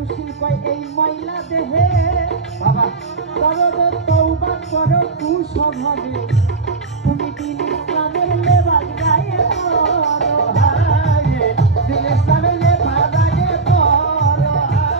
সুশীল কয় এই ময়লা দেহে বাবা দরদ তওবা করো তু স্বভাবে তুমি দিন ইসলামের লেবাস গায়ে